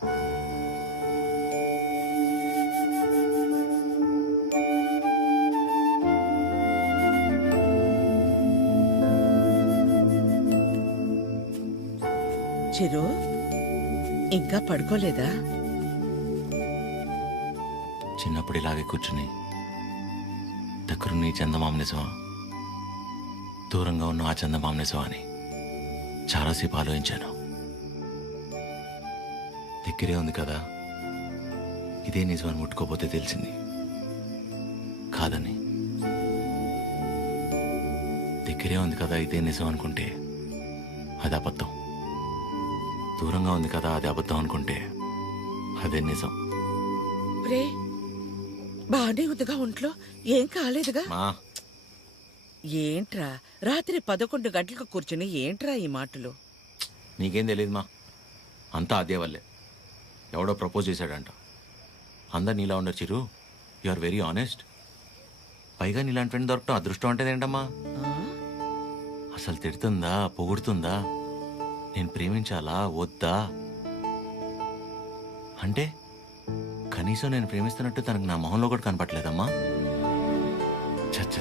చిరు ఇంకా పడుకోలేదా? చిన్నప్పుడు ఇలాగే కూర్చుని దగ్గరున్న ఈ చందమామ నిజమా, దూరంగా ఉన్న ఆ చందమామ నిజమా అని చాలాసేపు ఆలోచించాను. దగ్గరే ఉంది కదా, ఇదే నిజమని ముట్టుకోపోతే తెలిసింది కాదని. దగ్గరే ఉంది కదా ఇదే నిజం అనుకుంటే అది అబద్ధం, దూరంగా ఉంది కదా అది అబద్ధం అనుకుంటే అదే నిజం. రే బానే ఉందిగా ఒంట్లో, ఏం కాలేదుగా? మా ఏంట్రా రాత్రి 11 గంటలకు కూర్చుని ఏంట్రా ఈ మాటలు? నీకేం తెలియదు మా, అంతా అదే వల్లే. ఎవడో ప్రపోజ్ చేశాడంట. అందరు నీలా ఉండరు చిరు, యు ఆర్ వెరీ ఆనెస్ట్. పైగా నీలాంటి ఫ్రెండ్ దొరకటం అదృష్టం అంటే ఏంటమ్మా? ఆ? అసలు తిడుతుందా, పొగుడుతుందా, నేను ప్రేమించాలా వద్దా అంటే కనీసం నేను ప్రేమిస్తున్నట్టు తనకు నా మొహంలో కూడా కనపట్లేదమ్మా. చచ్చ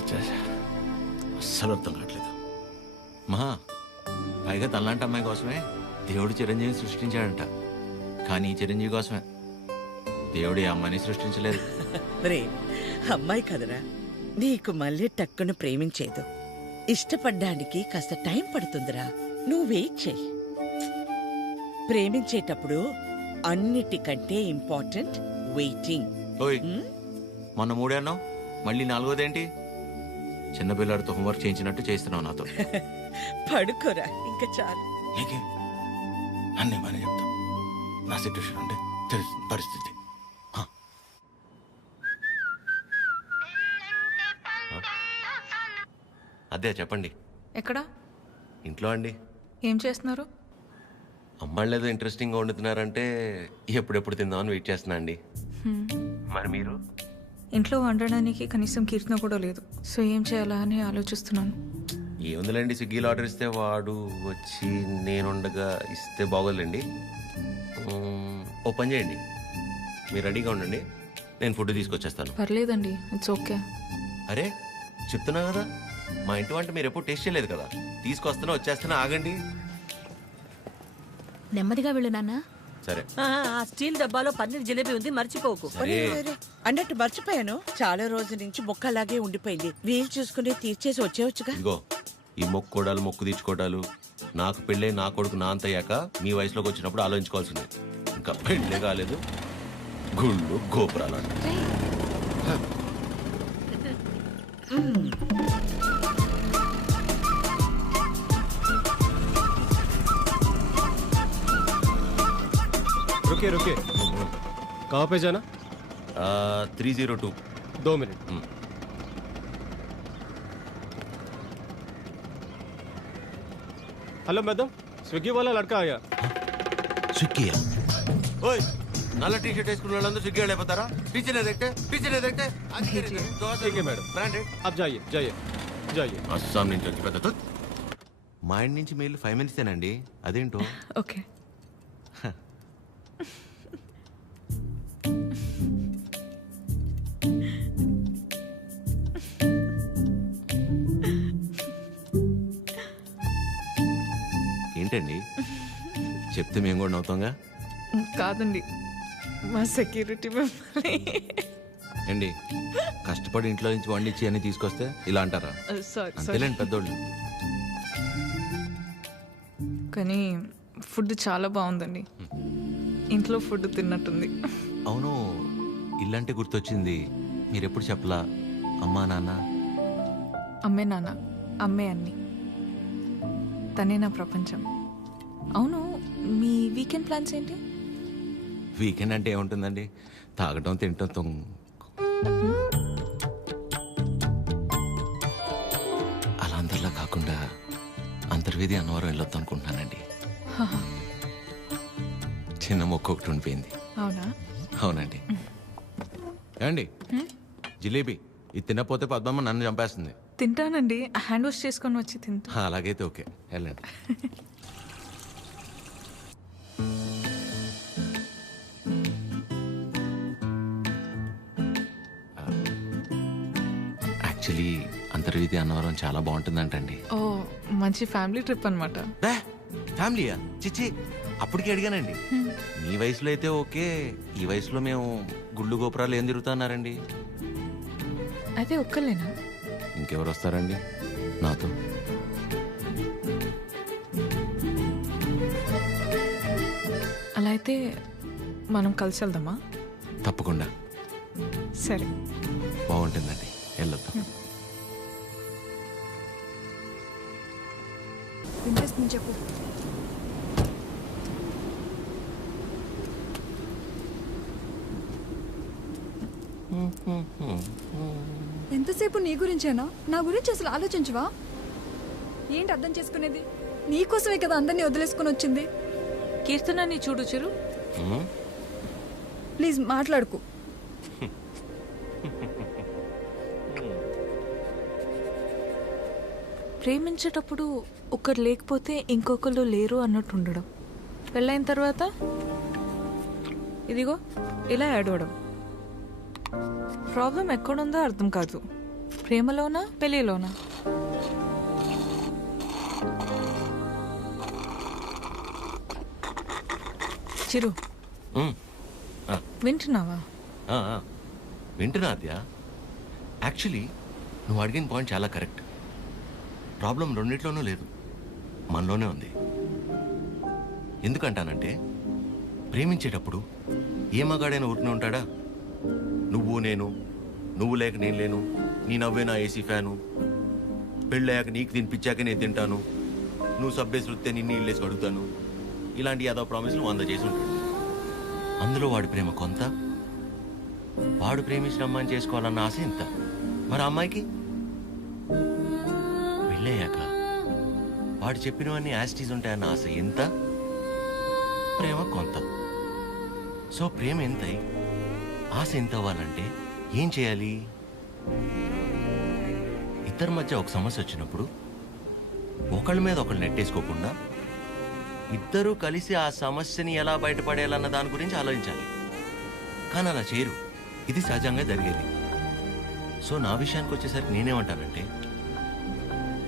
అస్సలు అర్థం కావట్లేదు మా. పైగా తనలాంటి అమ్మాయి కోసమే దేవుడు చిరంజీవిని సృష్టించాడంట. కానీ ఈ చిరంజీవి కోసమే దేవుడు ఈ అమ్మాయిని సృష్టించలేదు. రే అమ్మాయి కదరా, నీకు మళ్ళీ టక్కును ప్రేమించేదు. ఇష్టపడ్డానికి కాస్త టైం పడుతుందిరా, నువ్వు వెయిట్ చెయ్యి. ప్రేమించేటప్పుడు అన్నిటికంటే ఇంపార్టెంట్ వెయిటింగ్. ఓయ్ మొన్న 3 అన్నావు, మళ్ళీ 4వదేంటి? చిన్నపిల్లాడితో హోంవర్క్ చేయించినట్టు చేస్తున్నావు నాతో. పడుకోరా ఇంకా చాలు. నీకే నన్నే బానే చెప్తా, నా సిట్యుయేషన్ అంటే తెలుస్తుంది పరిస్థితి. హ. అదే చెప్పండి. ఎక్కడా? ఇంట్లో అండి. ఏం చేస్తున్నారు? అమ్మాళ్ళు ఏదో ఇంట్రెస్టింగ్గా వండుతున్నారంటే ఎప్పుడెప్పుడు తిందామని వెయిట్ చేస్తున్నా అండి. మరి మీరు? ఇంట్లో వండడానికి కనీసం కీర్తన కూడా లేదు, సో ఏం చేయాలా అని ఆలోచిస్తున్నాను. ఏముందిలేండి, స్విగ్గీలో ఆర్డర్ ఇస్తే వాడు వచ్చి నేనుండగా ఇస్తే బాగోదులేండి. ఓ పని చేయండి, మీరు రెడీగా ఉండండి, నేను ఫుడ్ తీసుకొచ్చేస్తాను. పర్లేదండి, ఇట్స్ ఓకే. అరే చెప్తున్నా కదా, మా ఇంటి వంట మీరు ఎప్పుడు టేస్ట్ చేయలేదు కదా, తీసుకొస్తున్నా వచ్చేస్తున్నా, ఆగండి. నెమ్మదిగా వెళ్ళు నాన్న. సరే. ఆ స్టీల్ డబ్బాలో పన్నీర్ జిలేబీ ఉంది, మర్చిపోకు. సరే. అన్నట్టు మర్చిపోయాను, చాలా రోజుల నుంచి మొక్కలాగే ఉండిపోయింది. వీలు చూసుకుని తీర్చేసి వచ్చేవచ్చుగా. ఇదిగో ఈ మొక్కుకోడాలు మొక్కు తీర్చుకోవడాలు నాకు పెళ్ళే నా కొడుకు నా అంత అయ్యాక మీ వయసులోకి వచ్చినప్పుడు ఆలోచించుకోవాల్సింది. ఇంకా పెళ్ళే కాలేదు, గుళ్ళు గోపురాలు అంట. रुके रुके, कहाँ पे जाना? 302. 2 मिनट. हेलो मैडम, स्विगी वाला लड़का आया. స్విగ్గీయా? ఓయ్ నల్ల టీ షర్ట్ వేసుకున్న వాళ్ళందరూ స్విగ్గీ వాళ్ళు అయిపోతారా? పీछे देखते. ठीक है मैडम, బ్రాండెడ్. आप जाइए जाइए जाइए. అస్సాం నుంచి వచ్చి పెద్ద తుత్. మా ఇంటి నుంచి మీరు 5 minutes ఏనండి, అదేంటో. ఓకే. ఏంటండి చెప్తే మేము కూడా నవ్వుతాంగా. కాదండి, మా సెక్యూరిటీ మిమ్మల్ని. ఏండి కష్టపడి ఇంట్లో నుంచి వండించి అని తీసుకొస్తే ఇలా అంటారా? సారీ అంతేలేండి పెద్దోళ్ళు. కానీ ఫుడ్ చాలా బాగుందండి, ఇంట్లో ఫుడ్ తిన్నట్టుంది. అవును, ఇల్లంటే గుర్తొచ్చింది, మీరెప్పుడు చెప్పలా అమ్మా నాన్న? అమ్మే నాన్న, అమ్మే అన్ని, తనే నా ప్రపంచం. అవును, మీ వీకెండ్ ప్లాన్స్ ఏంటి? వీకెండ్ అంటే ఏముంటుందండి, తాగటం తినటం అలా అందరిలా కాకుండా అంతర్వేది అన్నవరం వెళ్ళొద్దు అనుకుంటున్నానండి. చిన్న మొక్క ఒకటి ఉండిపోయింది. అవునా? అవునండి. ఏమండి జిలేబీ ఇది తినకపోతే పద్మమ్మ నన్ను చంపేస్తుంది. తింటానండి, హ్యాండ్ వాష్ చేసుకొని వచ్చి తింటా. అలాగైతే ఓకే, వెళ్ళండి. యాక్చువల్లీ అంతర్వేది అన్నవరం చాలా బాగుంటుందంటండి. ఓ మంచి ఫ్యామిలీ ట్రిప్ అనమాట. ఫ్యామిలీయా? చిచ్చి, అప్పటికి అడిగానండి. మీ వయసులో అయితే ఓకే, ఈ వయసులో మేము గుళ్ళు గోపురాలు ఏం తిరుగుతున్నారండి. అయితే ఒక్కలేనా? ఇంకెవరు వస్తారండి నాతో? అలా అయితే మనం కలిసి వెళ్దామా? తప్పకుండా సరే. బాగుంటుందండి, వెళ్ళొద్దాం. వినిపిస్తుంది, చెప్పు. ఎంతసేపు నీ గురించేనా? నా గురించి అసలు ఆలోచించవా? ఏంటి అర్థం చేసుకునేది? నీకోసమే కదా అందరినీ వదిలేసుకుని వచ్చింది. కీర్తనని చూడు చిరు. ప్లీజ్ మాట్లాడుకు. ప్రేమించేటప్పుడు ఒకరు లేకపోతే ఇంకొకరు లేరు అన్నట్టు ఉండడం, పెళ్ళైన తర్వాత ఇదిగో ఇలా ఏడవడం. ప్రాబ్లం ఎక్కడుందో అర్థం కాదు. ప్రేమలోనా పెళ్ళిలోనా? చిరు, వింటున్నావా? వింటున్నా అద్యా. యాక్చువల్లీ నువ్వు అడిగిన పాయింట్ చాలా కరెక్ట్. ప్రాబ్లం రెండిట్లోనూ లేదు, మనలోనే ఉంది. ఎందుకంటానంటే ప్రేమించేటప్పుడు ఏ మగాడైనా ఊరినే ఉంటాడా? నువ్వు నేను, నువ్వు లేక నేను లేను, నీ నవ్వే నా ఏసీ ఫ్యాను, పెళ్ళయ్యాక నీకు తినిపించాక నేను తింటాను, నువ్వు సబ్బేసి వృత్తే నిన్ను ఇల్లేసి అడుగుతాను, ఇలాంటి యాదవ ప్రామిస్లు 100 చేసి ఉంటాడు. అందులో వాడి ప్రేమ కొంత, వాడు ప్రేమించిన అమ్మాయిని చేసుకోవాలన్న ఆశ ఇంత. మరి అమ్మాయికి పెళ్ళయ్యాక వాడు చెప్పినవన్నీ యాస్టీస్ ఉంటాయన్న ఆశ ఎంత, ప్రేమ కొంత. సో ప్రేమ ఎంతై ఆశ ఎంత అవ్వాలంటే ఏం చేయాలి? ఇద్దరి మధ్య ఒక సమస్య వచ్చినప్పుడు ఒకళ్ళ మీద ఒకళ్ళు నెట్టేసుకోకుండా ఇద్దరూ కలిసి ఆ సమస్యని ఎలా బయటపడేయాలన్న దాని గురించి ఆలోచించాలి. కానీ అలా చేయరు, ఇది సహజంగా జరిగేది. సో నా విషయానికి వచ్చేసరికి నేనేమంటానంటే,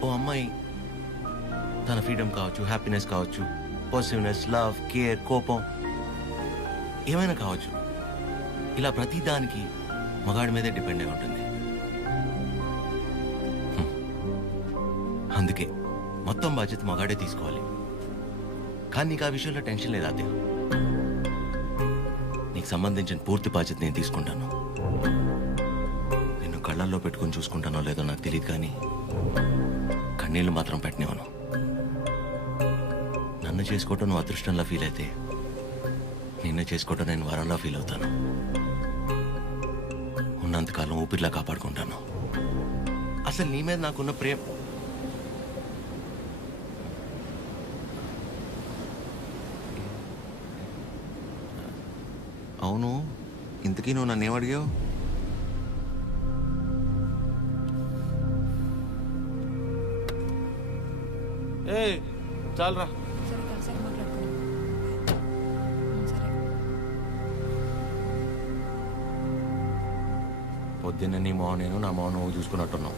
ఓ అమ్మాయి తన ఫ్రీడమ్ కావచ్చు, హ్యాపీనెస్ కావచ్చు, పాజిటివ్నెస్, లవ్, కేర్, కోపం ఏమైనా కావచ్చు, ఇలా ప్రతి దానికి మగాడి మీదే డిపెండ్ అయి ఉంటుంది. అందుకే మొత్తం బాధ్యత మగాడే తీసుకోవాలి. కానీ నీకు ఆ విషయంలో టెన్షన్ లేదా అదే? నీకు సంబంధించిన పూర్తి బాధ్యత నేను తీసుకుంటాను. నిన్ను కళ్ళల్లో పెట్టుకుని చూసుకుంటానో లేదో నాకు తెలియదు, కానీ కన్నీళ్ళు మాత్రం పెట్టనివ్వను. నన్ను చేసుకోవటం నువ్వు అదృష్టంలా ఫీల్ అయితే, నిన్ను చేసుకోవటం నేను వరంలా ఫీల్ అవుతాను. ఉన్నంతకాలం ఊపిరిలా కాపాడుకుంటాను. అసలు నీ మీద నాకున్న ప్రేమ అవును. ఇంతకీ నువ్వు నన్ను ఏమడిగావు? చాలరా. సరే, కలిసి మాట్లాడుకుందాం. సరే. పొద్దున్న నీ మౌన నేను, నా మౌన నువ్వు చూసుకున్నట్టున్నావు.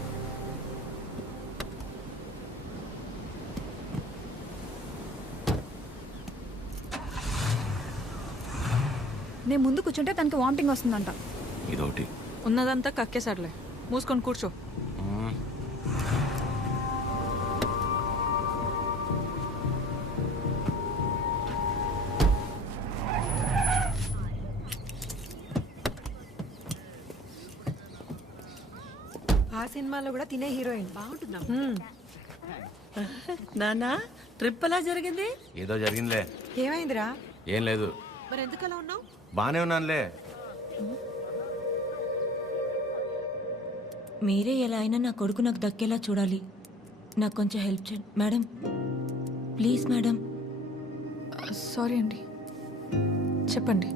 నేను ముందు కూర్చుంటే తనకి వామిటింగ్ వస్తుందంట. ఇదొకటి. ఉన్నదంతా కక్కేసాడులే, మూసుకొని కూర్చో. ఆ సినిమాలో కూడా తినే హీరోయిన్ బాగుంటుందా? నానా ట్రిప్ ఎలా జరిగింది? ఏదో జరిగిందిలే. ఏమైందిరా? ఏం లేదు. మరి ఎందుకు అలా ఉన్నావు? బానే ఉన్నానులే. మీరే ఎలా అయినా నా కొడుకు నాకు దక్కేలా చూడాలి. నాకు కొంచెం హెల్ప్ చేయండి మేడం, ప్లీజ్ మేడం. సారీ అండి, చెప్పండి.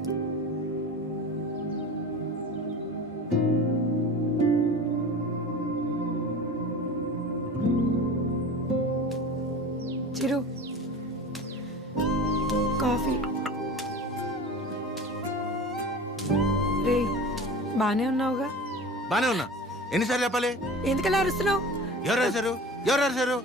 చిరు, కాఫీ. రే, బానే ఉన్నావుగా? బానే ఉన్నా. ఎన్నిసార్లు చెప్పాలి? ఎందుకలా అరుస్తున్నావు? ఎవరు రాశారు? ఎవరు రాశారు?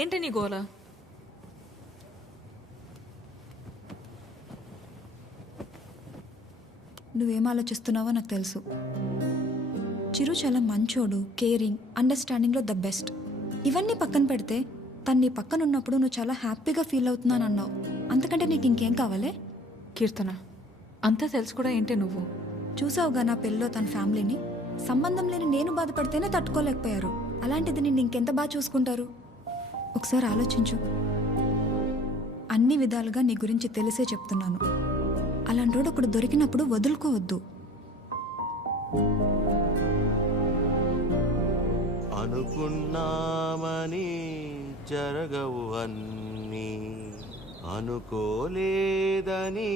ఏంటి నీ గోల? నువ్వేం ఆలోచిస్తున్నావో నాకు తెలుసు. చిరు చాలా మంచోడు, కేరింగ్, అండర్స్టాండింగ్లో ద బెస్ట్. ఇవన్నీ పక్కన పెడితే తను నీ పక్కన ఉన్నప్పుడు నువ్వు చాలా హ్యాపీగా ఫీల్ అవుతున్నాను అన్నావు. అంతకంటే నీకు ఇంకేం కావాలి? కీర్తన, అంతా తెలుసు కూడా ఏంటి నువ్వు? చూసావుగా నా పెళ్ళిలో తన ఫ్యామిలీని. సంబంధం లేని నేను బాధపడితేనే తట్టుకోలేకపోయారు. అలాంటిది నిన్ను ఇంకెంత బాగా చూసుకుంటారు? ఒకసారి ఆలోచించు. అన్ని విధాలుగా నీ గురించి తెలిసే చెప్తున్నాను. అలాంటోడు ఒకడు దొరికినప్పుడు వదులుకోవద్దు. అనుకున్నామని జరగవు అన్నీ, అనుకోలేదని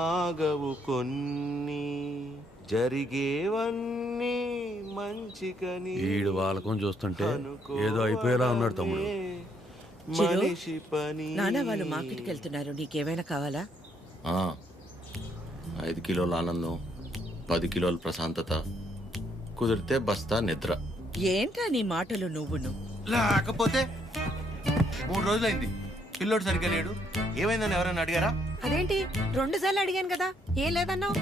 ఆగవు కొన్ని, జరిగేవన్నీ మంచికని. ఈడు వాళ్ళకం చూస్తుంటే ఏదో అయిపోయేలా ఉన్నాడు తమ్ముడు. మనిషి పని. నాన్న వాళ్ళు మార్కెట్కి వెళ్తున్నారు, నీకేమైనా కావాలా? 5 కిలోల ఆనందం, 10 కిలోల ప్రశాంతత, కుదిరితే బస్తా నిద్ర. ఏంటా నీ మాటలు నువ్వును? లేకపోతే 3 రోజులైంది పిల్లోడు సరిగ్గా లేడు. ఏమైందని ఎవరైనా అడిగారా? అదేంటి 2 సార్లు అడిగాను కదా, ఏం లేదన్నావు?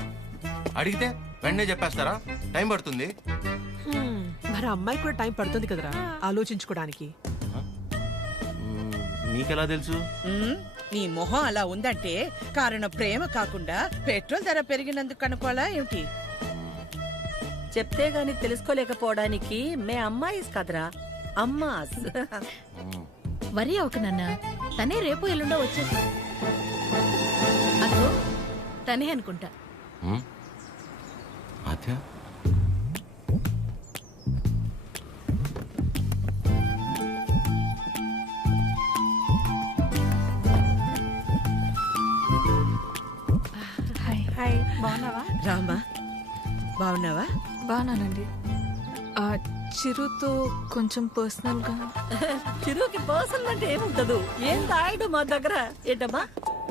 అడిగితే వెంటనే చెప్పేస్తారా? టైం పడుతుంది. మరి అమ్మాయికి కూడా టైం పడుతుంది కదరా ఆలోచించుకోవడానికి. నీకెలా తెలుసు? నీ మొహం అలా ఉందంటే కారణం ప్రేమ కాకుండా పెట్రోల్ ధర పెరిగినందుకు అనుకోవాలా ఏమిటి? చెప్తే గాని తెలుసుకోలేకపోవడానికి మే అమ్మాయిస్ కదరా, అమ్మాస్. వరి ఒక నాన్న, తనే రేపు ఎల్లుండో వచ్చేసి. అదో తనే అనుకుంటా. అదే హాయ్, బాగున్నావా? రామా, బాగున్నావా? బాగానండి. చిరుతో కొంచెం పర్సనల్గా. చిరుకి పర్సనల్ అంటే ఏముంటదు? ఏం తాయడు మా దగ్గర. ఏంటమ్మా?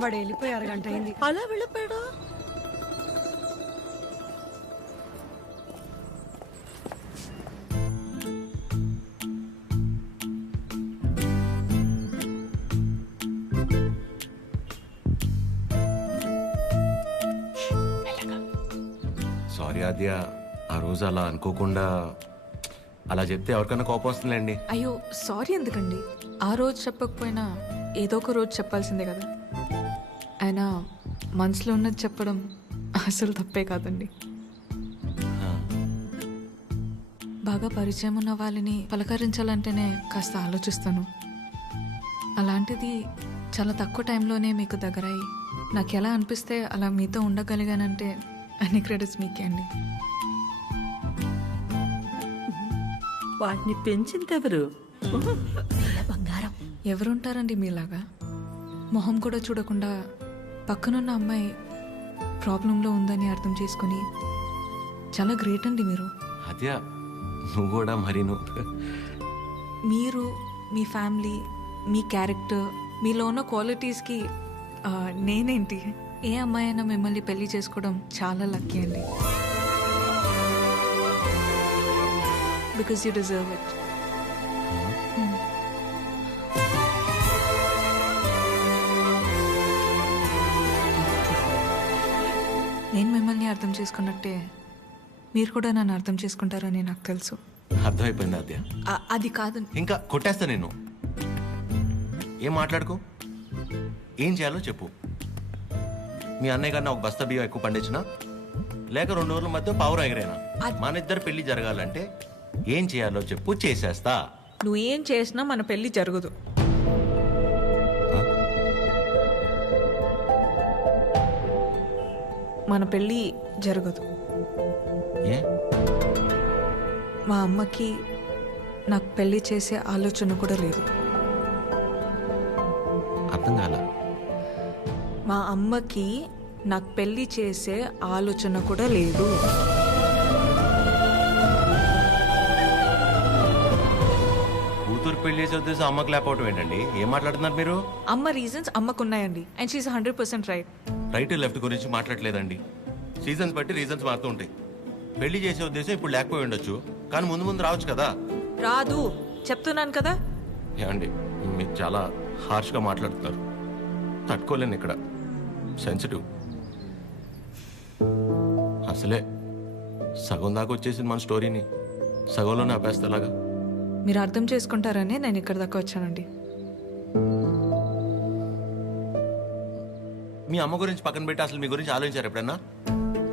వాడు వెళ్ళిపోయి 6 గంట అయింది. అలా వెళ్ళిపోయాడు. సారీ ఆద్య, ఆ రోజు అలా అనుకోకుండా అలా చెప్తే ఎవరికైనా కోపం వస్తుందండి. అయ్యో సారీ ఎందుకండి? ఆ రోజు చెప్పకపోయినా ఏదో ఒక రోజు చెప్పాల్సిందే కదా. అయినా మనసులో ఉన్నది చెప్పడం అసలు తప్పే కాదండి. బాగా పరిచయం ఉన్న వాళ్ళని పలకరించాలంటేనే కాస్త ఆలోచిస్తాను. అలాంటిది చాలా తక్కువ టైంలోనే మీకు దగ్గరయ్యి నాకు ఎలా అనిపిస్తే అలా మీతో ఉండగలిగానంటే అన్ని క్రెడిట్స్ మీకే అండి. వాటిని పెంచిందెవరు? బంగారం. ఎవరుంటారండి మీలాగా? మొహం కూడా చూడకుండా పక్కనున్న అమ్మాయి ప్రాబ్లంలో ఉందని అర్థం చేసుకుని చాలా గ్రేట్ అండి మీరు. ఆద్య, నువ్వు కూడా మరి మీరు, మీ ఫ్యామిలీ, మీ క్యారెక్టర్, మీలో ఉన్న క్వాలిటీస్కి నేనేంటి? ఏ అమ్మాయి అయినా మిమ్మల్ని పెళ్లి చేసుకోవడం చాలా లక్కీ అండి. Because you deserve it. నేను మిమ్మల్ని అర్థం చేసుకున్నట్టే మీరు కూడా నన్ను అర్థం చేసుకుంటారని నాకు తెలుసు. అర్థమైపోయింది ఆద్య. అది కాదు. ఇంకా కొట్టేస్తా నేను. ఏం మాట్లాడుకో, ఏం చేయాలో చెప్పు. మీ అన్నయ్య కన్నా ఒక బస్తా బియ్యం ఎక్కువ పండించినా, లేక 2 రోజుల మధ్య పావురం ఎగిరైనా, మన ఇద్దరు పెళ్లి జరగాలంటే ఏం చేయాలో చెప్పు, చేసేస్తా. నువ్వు ఏం చేసినా మన పెళ్లి జరగదు. మన పెళ్ళి జరగదు. ఏ? మా అమ్మకి నాకు పెళ్లి చేసే ఆలోచన కూడా లేదు. అర్థం కాల. మా అమ్మకి నాకు పెళ్లి చేసే ఆలోచన కూడా లేదు. కొడుకు పెళ్లి చేసే ఉద్దేశం అమ్మకు లేకపోవటం ఏంటండి? ఏం మాట్లాడుతున్నారు మీరు? అమ్మ రీజన్స్ అమ్మకున్నాయండి అండ్ షీఈ్ 100% రైట్. రైట్ లెఫ్ట్ గురించి మాట్లాడలేదండి. సీజన్స్ బట్టి రీజన్స్ మారుతూ ఉంటాయి. పెళ్లి చేసే ఉద్దేశం ఇప్పుడు లేకపోయి ఉండొచ్చు, కానీ ముందు ముందు రావచ్చు కదా. రాదు చెప్తున్నాను కదా. ఏమండి మీరు చాలా హార్ష్గా మాట్లాడుతున్నారు. తట్టుకోలేను ఇక్కడ, సెన్సిటివ్. అసలే సగం దాకా వచ్చేసింది మన స్టోరీని, సగంలోనే ఆపేస్తేలాగా. మీరు అర్థం చేసుకుంటారని నేను ఇక్కడి దాకా వచ్చానండి. మీ అమ్మ గురించి పక్కన పెట్టి అసలు మీ గురించి ఆలోచించారు ఎప్పుడన్నా?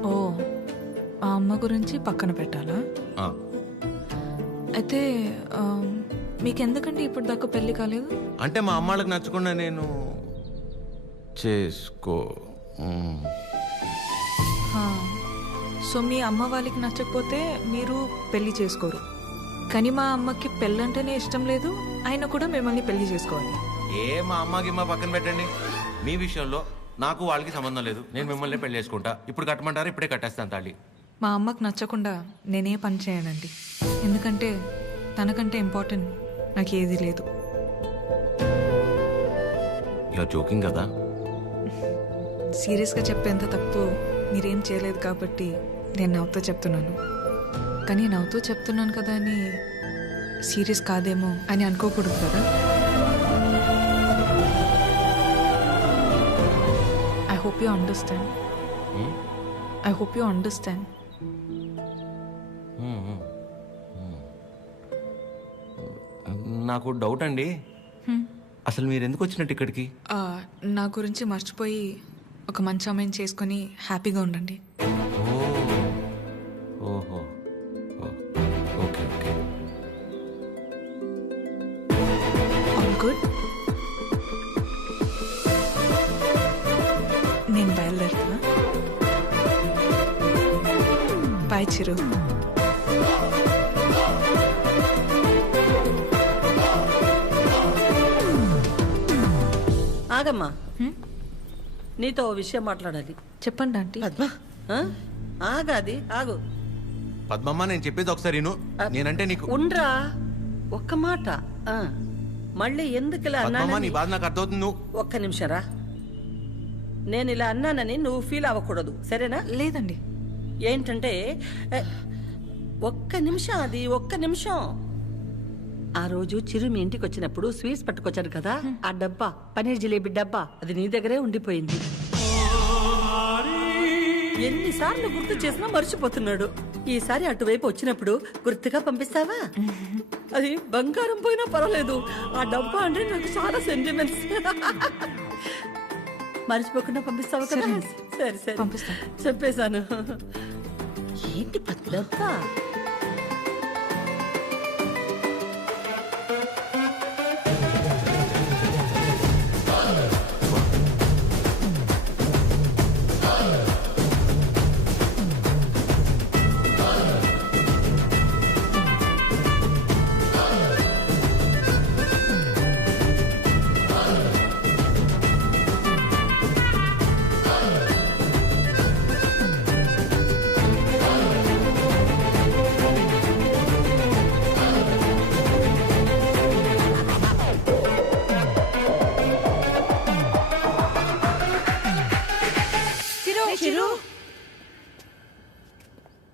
ఓ ఆ అమ్మ గురించి పక్కన పెట్టాలా? ఆ. అయితే మీకెందుకండి ఇప్పుడు దాకా పెళ్లి కాలేదు? అంటే మా అమ్మాళ్ళకి నచ్చకుండా నేను చేసుకో. సో మీ అమ్మ వాళ్ళకి నచ్చకపోతే మీరు పెళ్లి చేసుకోరు, కానీ మా అమ్మకి పెళ్ళంటేనే ఇష్టం లేదు, ఆయన కూడా మిమ్మల్ని పెళ్లి చేసుకోవాలి. మా అమ్మకి మా పక్కన పెట్టండి. మీ విషయంలో నాకు వాళ్ళకి సంబంధం లేదు. నేను మిమ్మల్ని పెళ్లి చేసుకుంటా. ఇప్పుడు కట్టమంటారా? ఇప్పుడే కట్టేస్తాను తాళి. మా అమ్మకు నచ్చకుండా నేనే పని చేయనండి, ఎందుకంటే తనకంటే ఇంపార్టెంట్ నాకు ఏది లేదు. ఇలా జోకింగ్ కదా. సీరియస్గా చెప్పేంత తప్పు మీరేం చేయలేదు కాబట్టి నేను నవ్వుతూ చెప్తున్నాను. కానీ నవ్వుతూ చెప్తున్నాను కదా అని సీరియస్ కాదేమో అని అనుకోకూడదు కదా. I hope you understand. I hope you understand. నాకు డౌట్ అండి, అసలు మీరు ఎందుకు వచ్చినట్టు ఇక్కడికి? నా గురించి మర్చిపోయి ఒక మంచి అమ్మాయిని చేసుకొని హ్యాపీగా ఉండండి. ఓహో, ఓకే ఓకే. All good. నేను బయలుదేరుతున్నా. బాయ్ చిరు. ఆగమ్మా, నీతో ఓ విషయం మాట్లాడాలి. చెప్పండి ఆంటీ. పద్మ, ఆగాది ఆగు. పద్మమ్మ నేను చెప్పేది ఒకసారి విను. నేనంటే నీకు ఉండ్రా, ఒక్క మాట. మళ్ళీ ఎందుకు ఇలా పద్మమ్మ, నీ అన్నానని బాధ నాకు అర్థమవుతుంది. నువ్వు ఒక్క నిమిషం రా. నేను ఇలా అన్నానని నువ్వు ఫీల్ అవ్వకూడదు, సరేనా? లేదండి. ఏంటంటే ఒక్క నిమిషం, అది ఒక్క నిమిషం. ఆ రోజు చిరు మీ ఇంటికి వచ్చినప్పుడు స్వీట్స్ పట్టుకొచ్చాడు కదా, ఆ డబ్బా పనీర్ జిలేబీ డబ్బా అది నీ దగ్గరే ఉండిపోయింది. ఎన్నిసార్లు గుర్తు చేసినా మర్చిపోతున్నాడు. ఈసారి అటువైపు వచ్చినప్పుడు గుర్తుగా పంపిస్తావా? అది బంగారం పోయినా పర్వాలేదు, ఆ డబ్బా అంటే నాకు చాలా సెంటిమెంట్స్. మర్చిపోకుండా పంపిస్తావా కదా? సరే సరే పంపిస్తాను. చెప్పేశాను. ఏంటి డబ్బా?